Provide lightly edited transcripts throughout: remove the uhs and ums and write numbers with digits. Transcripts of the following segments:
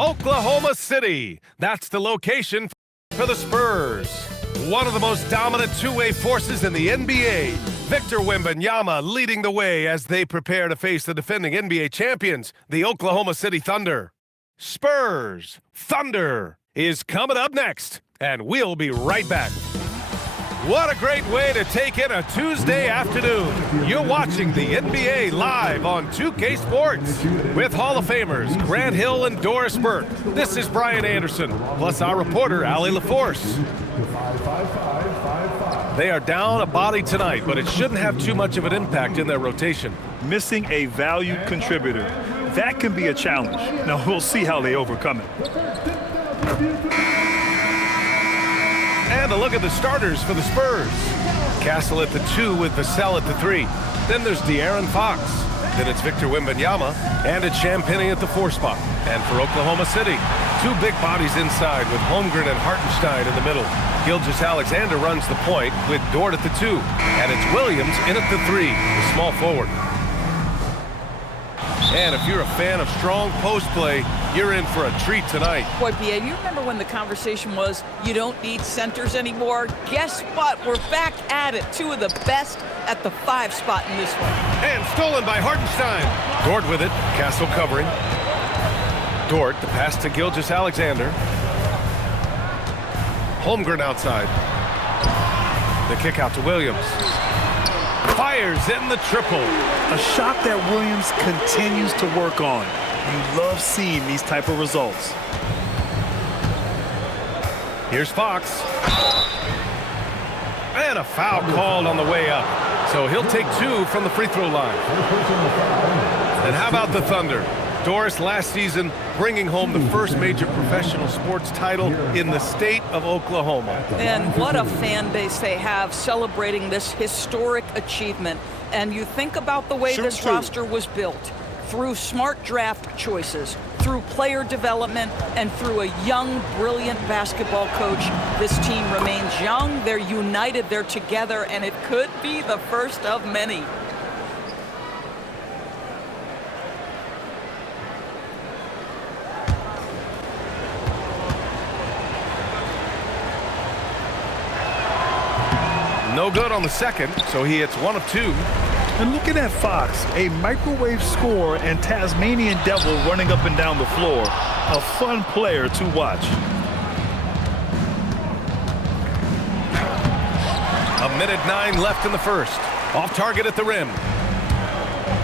Oklahoma City. That's the location for the Spurs. One of the most dominant two-way forces in the NBA. Victor Wembanyama leading the way as they prepare to face the defending NBA champions, the Oklahoma City Thunder. Spurs Thunder is coming up next, and we'll be right back. What a great way to take in a Tuesday afternoon. You're watching the NBA live on 2K Sports with Hall of Famers Grant Hill and Doris Burke. This is Brian Anderson, plus our reporter, Allie LaForce. They are down a body tonight, but it shouldn't have too much of an impact in their rotation. Missing a valued contributor. That can be a challenge. Now, we'll see how they overcome it. And a look at the starters for the Spurs. Castle at the 2 with Vassell at the 3. Then there's De'Aaron Fox. Then it's Victor Wembanyama. And it's Champagnie at the 4 spot. And for Oklahoma City, 2 big bodies inside with Holmgren and Hartenstein in the middle. Gilgeous-Alexander runs the point with Dort at the 2. And it's Williams in at the 3, the small forward. And if you're a fan of strong post play, you're in for a treat tonight. Boy, B.A., you remember when the conversation was you don't need centers anymore? Guess what? We're back at it. 2 of the best at the 5 spot in this one. And stolen by Hartenstein. Dort with it. Castle covering. Dort, the pass to Gilgeous-Alexander. Holmgren outside. The kick out to Williams. Fires in the triple. A shot that Williams continues to work on. You love seeing these type of results. Here's Fox. And a foul called on the way up. So he'll take 2 from the free throw line. And how about the Thunder? Doris last season bringing home the first major professional sports title in the state of Oklahoma. And what a fan base they have celebrating this historic achievement. And you think about the way this roster was built. Through smart draft choices, through player development, and through a young, brilliant basketball coach. This team remains young, they're united, they're together, and it could be the first of many. No good on the second, so he hits 1 of 2. And looking at Fox, a microwave scorer and Tasmanian devil running up and down the floor. A fun player to watch. A minute 9 left in the first. Off target at the rim.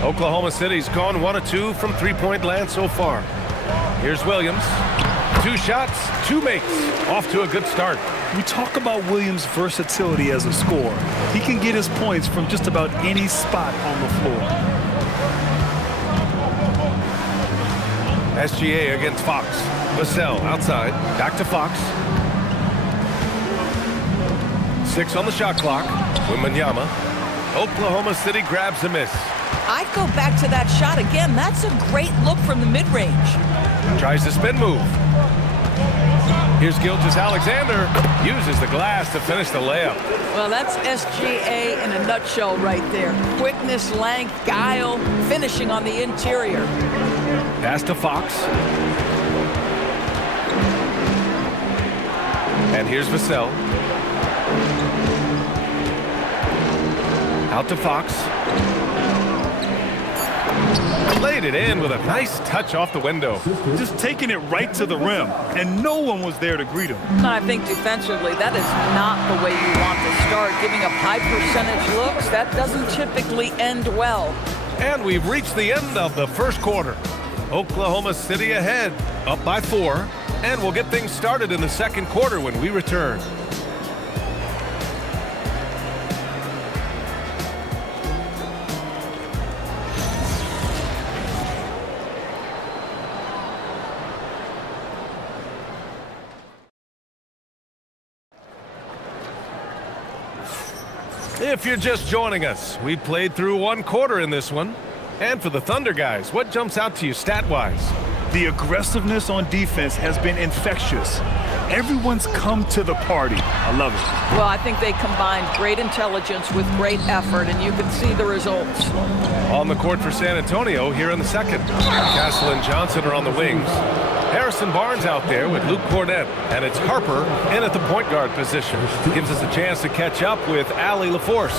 Oklahoma City's gone 1 of 2 from three-point land so far. Here's Williams. 2 shots, 2 makes. Off to a good start. We talk about Williams' versatility as a scorer. He can get his points from just about any spot on the floor. SGA against Fox. Vassell outside. Back to Fox. 6 on the shot clock. Wembanyama. Oklahoma City grabs a miss. I'd go back to that shot again. That's a great look from the mid-range. Tries the spin move. Here's Gilgeous-Alexander. Uses the glass to finish the layup. Well, that's SGA in a nutshell right there. Quickness, length, guile, finishing on the interior. Pass to Fox. And here's Vassell. Out to Fox. Laid it in with a nice touch off the window. Just taking it right to the rim, and no one was there to greet him. I think defensively, that is not the way you want to start. Giving up high percentage looks, that doesn't typically end well. And we've reached the end of the first quarter. Oklahoma City ahead, up by 4. And we'll get things started in the second quarter when we return. If you're just joining us, we played through 1 quarter in this one. And for the Thunder guys, what jumps out to you stat-wise? The aggressiveness on defense has been infectious. Everyone's come to the party. I love it. Well, I think they combined great intelligence with great effort, and you can see the results. On the court for San Antonio here in the second. Castle and Johnson are on the wings. Harrison Barnes out there with Luke Cornett, and it's Harper in at the point guard position. Gives us a chance to catch up with Allie LaForce.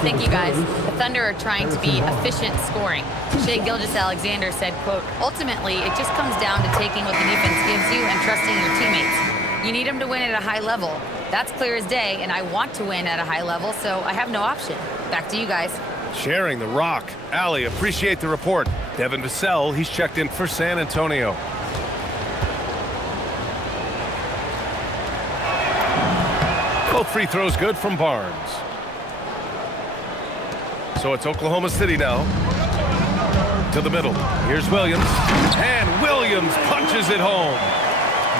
Thank you, guys. The Thunder are trying to be efficient scoring. Shai Gilgeous-Alexander said, quote, ultimately, it just comes down to taking what the defense gives you and trusting your teammates. You need them to win at a high level. That's clear as day, and I want to win at a high level, so I have no option. Back to you guys. Sharing the rock. Allie, appreciate the report. Devin Vassell, he's checked in for San Antonio. Both free throws good from Barnes. So it's Oklahoma City now. To the middle. Here's Williams. And Williams punches it home.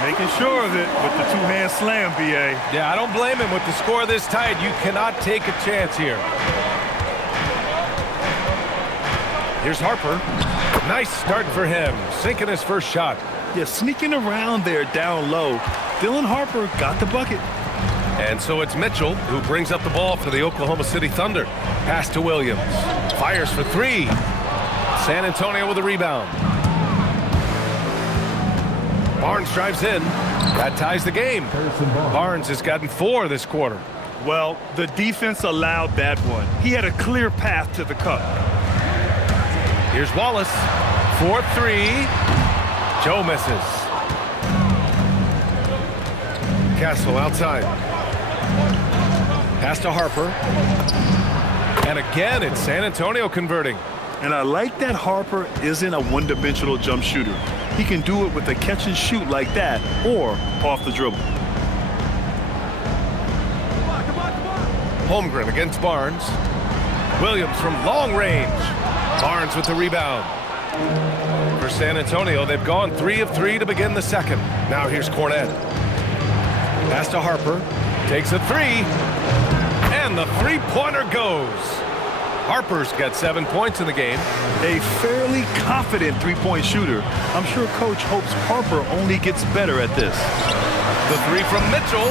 Making sure of it with the two-hand slam, B.A. Yeah, I don't blame him. With the score this tight, you cannot take a chance here. Here's Harper. Nice start for him. Sinking his first shot. Yeah, sneaking around there down low. Dylan Harper got the bucket. And so it's Mitchell who brings up the ball for the Oklahoma City Thunder. Pass to Williams. Fires for three. San Antonio with a rebound. Barnes drives in. That ties the game. Barnes has gotten 4 this quarter. Well, the defense allowed that one. He had a clear path to the cup. Here's Wallace. 4-3. Joe misses. Castle outside. Pass to Harper. And again, it's San Antonio converting. And I like that Harper isn't a one-dimensional jump shooter. He can do it with a catch and shoot like that or off the dribble. Holmgren against Barnes. Williams from long range. Barnes with the rebound. For San Antonio, they've gone 3 of 3 to begin the second. Now here's Cornett. Pass to Harper. Takes a 3. And the three-pointer goes. Harper's got 7 points in the game. A fairly confident three-point shooter. I'm sure Coach hopes Harper only gets better at this. The 3 from Mitchell.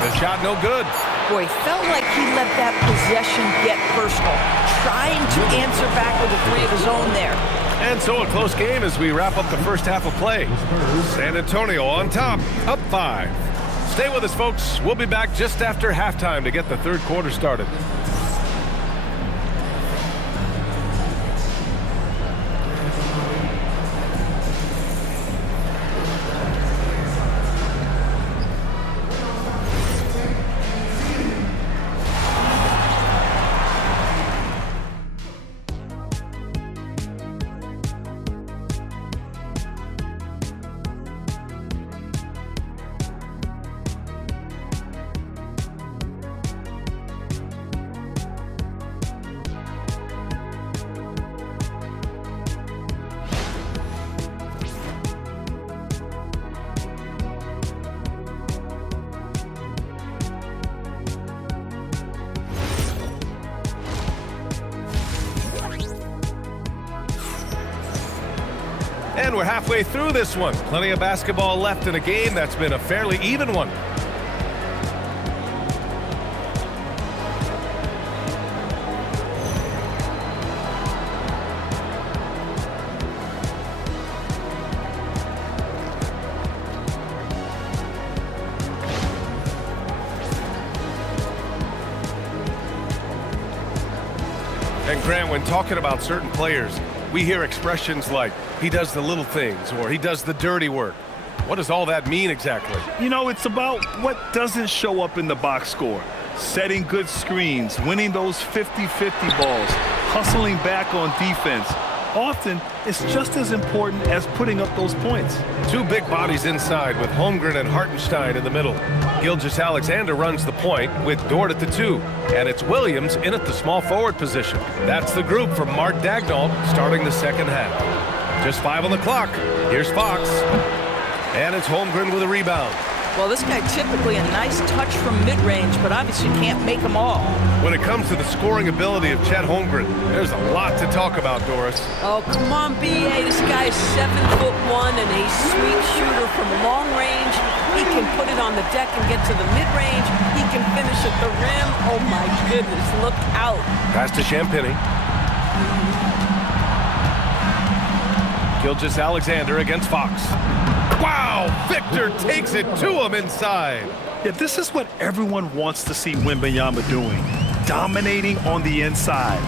The shot no good. Boy, felt like he let that possession get personal, trying to answer back with a 3 of his own there. And so a close game as we wrap up the first half of play. San Antonio on top, up 5. Stay with us, folks. We'll be back just after halftime to get the third quarter started. And we're halfway through this one. Plenty of basketball left in a game that's been a fairly even one. And Grant, when talking about certain players, we hear expressions like, he does the little things, or he does the dirty work. What does all that mean exactly? You know, it's about what doesn't show up in the box score. Setting good screens, winning those 50-50 balls, hustling back on defense. Often, it's just as important as putting up those points. 2 big bodies inside with Holmgren and Hartenstein in the middle. Gilgeous-Alexander runs the point with Dort at the 2. And it's Williams in at the small forward position. That's the group from Mark Daigneault starting the second half. Just 5 on the clock. Here's Fox. And it's Holmgren with a rebound. Well, this guy typically a nice touch from mid-range, but obviously can't make them all. When it comes to the scoring ability of Chet Holmgren, there's a lot to talk about, Doris. Oh, come on, B.A. This guy's 7'1" and a sweep shooter from long range. He can put it on the deck and get to the mid-range. He can finish at the rim. Oh, my goodness. Look out. Pass to Champagnie. Gilgeous-Alexander against Fox. Wow! Victor takes it to him inside. Yeah, this is what everyone wants to see Wembanyama doing. Dominating on the inside.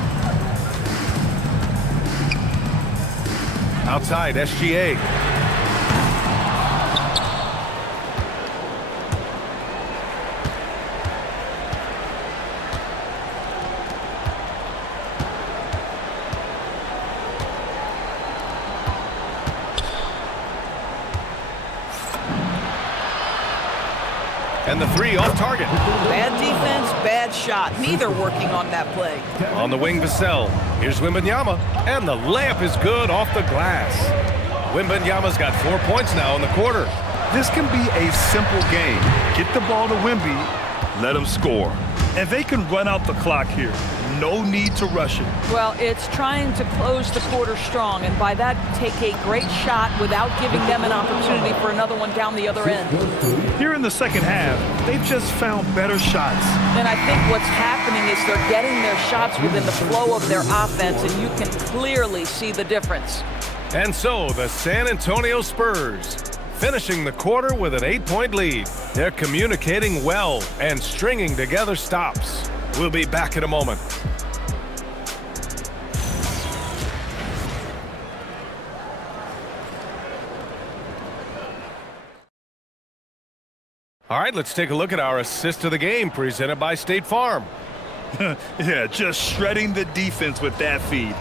Outside, SGA. And the three off target. Bad defense, bad shot. Neither working on that play. On the wing, Vassell. Here's Wembanyama. And the layup is good off the glass. Wembanyama's got 4 points now in the quarter. This can be a simple game. Get the ball to Wemby, let him score. And they can run out the clock here. No need to rush it. Well, it's trying to close the quarter strong, and by that, take a great shot without giving them an opportunity for another one down the other end. Here in the second half, they've just found better shots. And I think what's happening is they're getting their shots within the flow of their offense, and you can clearly see the difference. And so the San Antonio Spurs finishing the quarter with an 8-point lead. They're communicating well and stringing together stops. We'll be back in a moment. All right, let's take a look at our assist of the game presented by State Farm. Yeah, just shredding the defense with that feed.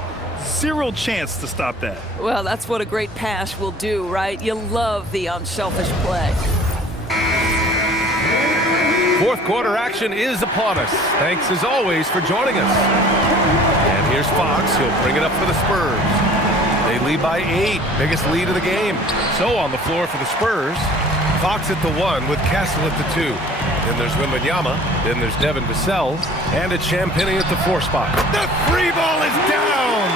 Zero chance to stop that. Well, that's what a great pass will do, right? You love the unselfish play. Fourth quarter action is upon us. Thanks as always for joining us. And here's Fox. He'll bring it up for the Spurs. They lead by 8, biggest lead of the game. So on the floor for the Spurs, Fox at the 1 with Castle at the 2. Then there's Wembanyama. Then there's Devin Vassell. And it's Champagnie at the 4 spot. The 3 ball is down!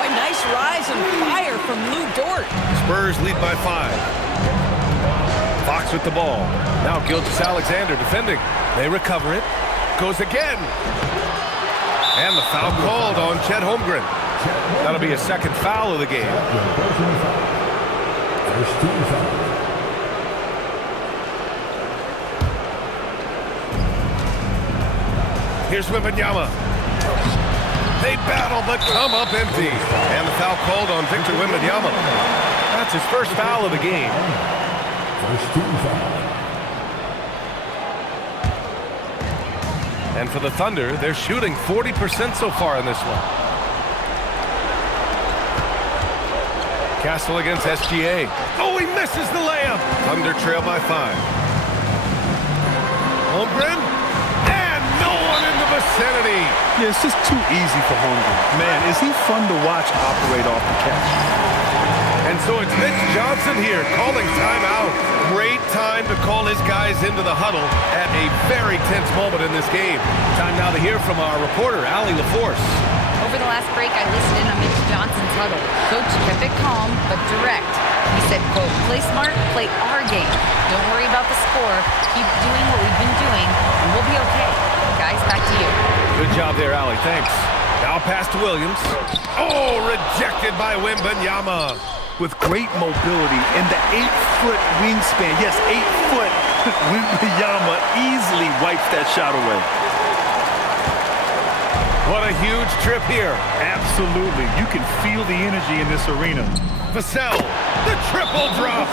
Boy, nice rise and fire from Lou Dort. Spurs lead by 5. Fox with the ball. Now Gilgeous-Alexander defending. They recover it. Goes again. And the foul called on Chet Holmgren. That'll be a second foul of the game. Here's Wembanyama. They battle but come up empty. And the foul called on Victor Wembanyama. That's his first foul of the game. And for the Thunder, they're shooting 40% so far in this one. Castle against SGA. Oh, he misses the layup. Thunder trail by 5. Holmgren. And no one in the vicinity. Yeah, it's just too easy for Holmgren. Man, is he fun to watch operate off the catch. And so it's Mitch Johnson here calling timeout. Great time to call his guys into the huddle at a very tense moment in this game. Time now to hear from our reporter, Allie LaForce. Over the last break, I listened in on Mitch Johnson's huddle. Coach kept it calm, but direct. He said, quote, play smart, play our game. Don't worry about the score. Keep doing what we've been doing, and we'll be okay. Guys, back to you. Good job there, Allie. Thanks. Now pass to Williams. Oh, rejected by Wembanyama. With great mobility and the 8-foot wingspan. Yes, 8 foot. Wembanyama easily wipes that shot away. What a huge trip here. Absolutely. You can feel the energy in this arena. Vassell, the triple drop.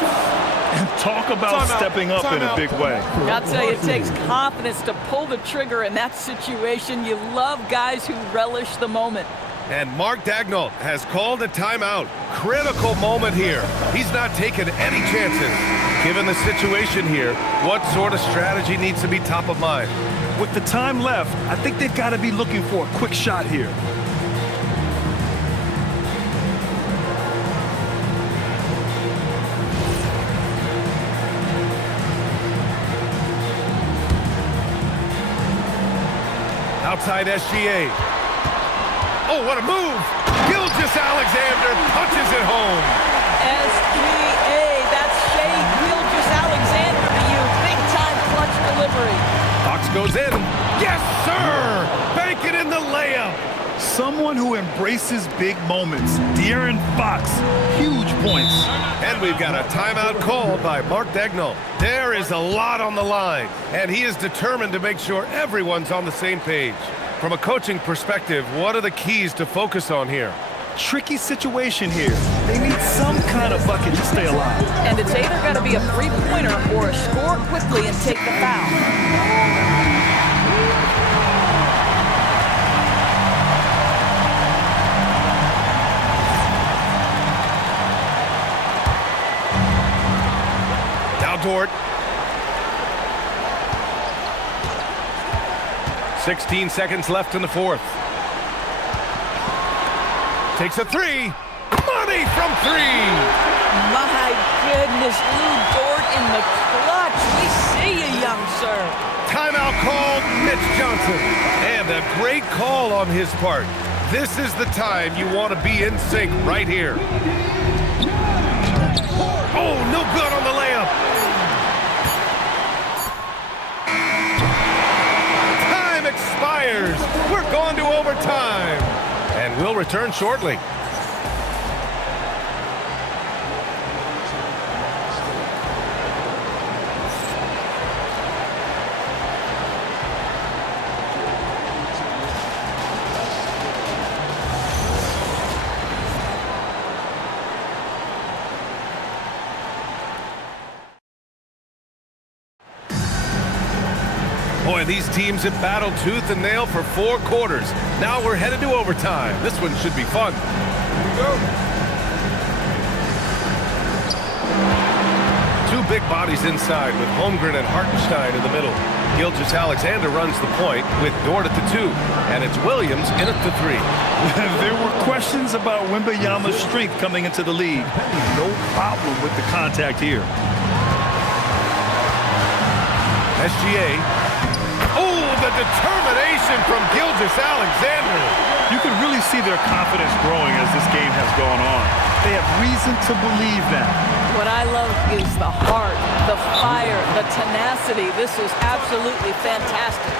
And talk about stepping up in a big way. I'll tell you, it takes confidence to pull the trigger in that situation. You love guys who relish the moment. And Mark Daigneault has called a timeout. Critical moment here. He's not taking any chances. Given the situation here, what sort of strategy needs to be top of mind? With the time left, I think they've got to be looking for a quick shot here. Outside SGA. Oh, what a move! Gilgeous-Alexander punches it home. SGA, that's Shai Gilgeous-Alexander to you. goes in. Yes, sir! Bank it in the layup. Someone who embraces big moments. De'Aaron Fox, huge points. And we've got a timeout called by Mark Daigneault. There is a lot on the line, and he is determined to make sure everyone's on the same page. From a coaching perspective, what are the keys to focus on here? Tricky situation here. They need some kind of bucket to stay alive. And it's either got to be a three-pointer or a score quickly and take the foul. Dort. 16 seconds left in the fourth. Takes a three. Money from three. My goodness, Lou Dort in the clutch. We see you, young sir. Timeout called, Mitch Johnson. And a great call on his part. This is the time you want to be in sync right here. Oh, no good on the layup. Expires. We're going to overtime. And we'll return shortly. Boy, these teams have battled tooth and nail for 4 quarters. Now we're headed to overtime. This one should be fun. Here we go. Two big bodies inside with Holmgren and Hartenstein in the middle. Gilgeous-Alexander runs the point with Dort at the 2. And it's Williams in at the 3. There were questions about Wembanyama's strength coming into the league. No problem with the contact here. SGA. Oh, the determination from Gilgeous-Alexander. You can really see their confidence growing as this game has gone on. They have reason to believe that. What I love is the heart, the fire, the tenacity. This is absolutely fantastic.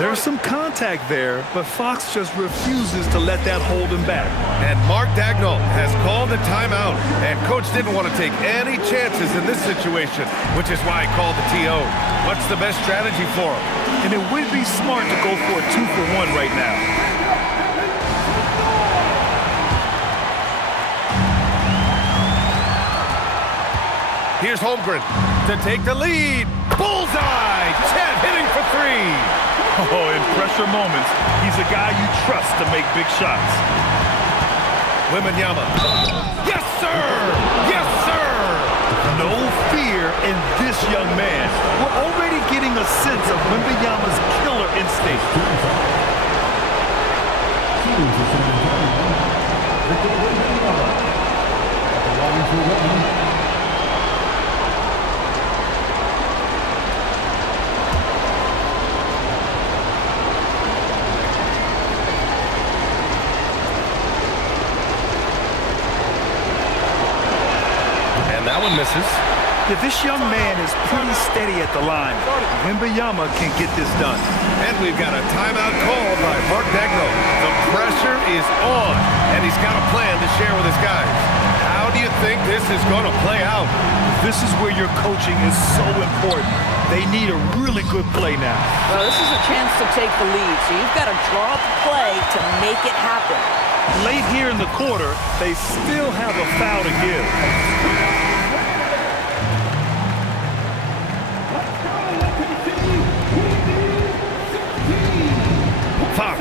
There's some contact there, but Fox just refuses to let that hold him back. And Mark Daigneault has called a timeout, and Coach didn't want to take any chances in this situation, which is why he called the TO. What's the best strategy for him? And it would be smart to go for a 2-for-1 right now. Here's Holmgren to take the lead. Bullseye! Chet hitting for 3. Oh, in pressure moments, he's a guy you trust to make big shots. Wembanyama. Yes, sir! Yes, sir! No fear in this young man. We're already getting a sense of Wembanyama's killer instinct. That one misses. Yeah, this young man is pretty steady at the line. Wembanyama can get this done. And we've got a timeout called by Mark Daigneault. The pressure is on, and he's got a plan to share with his guys. How do you think this is going to play out? This is where your coaching is so important. They need a really good play now. Well, this is a chance to take the lead, so you've got to draw up a play to make it happen. Late here in the quarter, they still have a foul to give. Fox.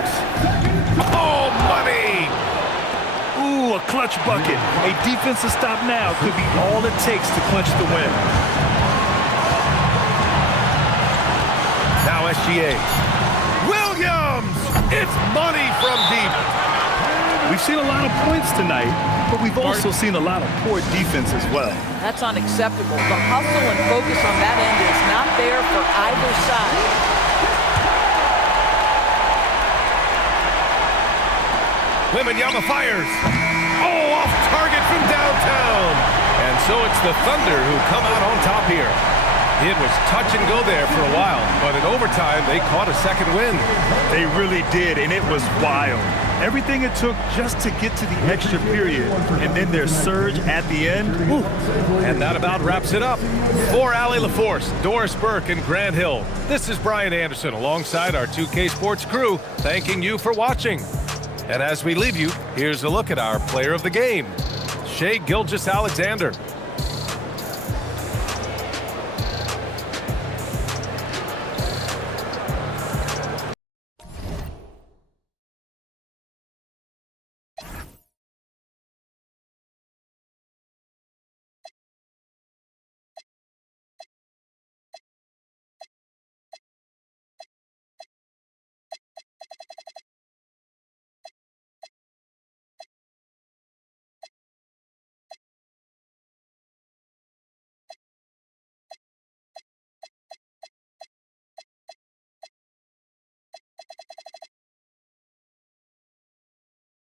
Oh, money! Ooh, a clutch bucket. A defensive stop now could be all it takes to clinch the win. Now SGA. Williams! It's money from deep. We've seen a lot of points tonight, but we've also seen a lot of poor defense as well. That's unacceptable. The hustle and focus on that end is not there for either side. Wembanyama fires. Oh, off target from downtown. And so it's the Thunder who come out on top here. It was touch and go there for a while, but in overtime, they caught a second win. They really did, and it was wild. Everything it took just to get to the extra period, and then their surge at the end. Whew. And that about wraps it up. For Allie LaForce, Doris Burke, and Grant Hill, this is Brian Anderson alongside our 2K Sports crew, thanking you for watching. And as we leave you, here's a look at our player of the game, Shai Gilgeous-Alexander.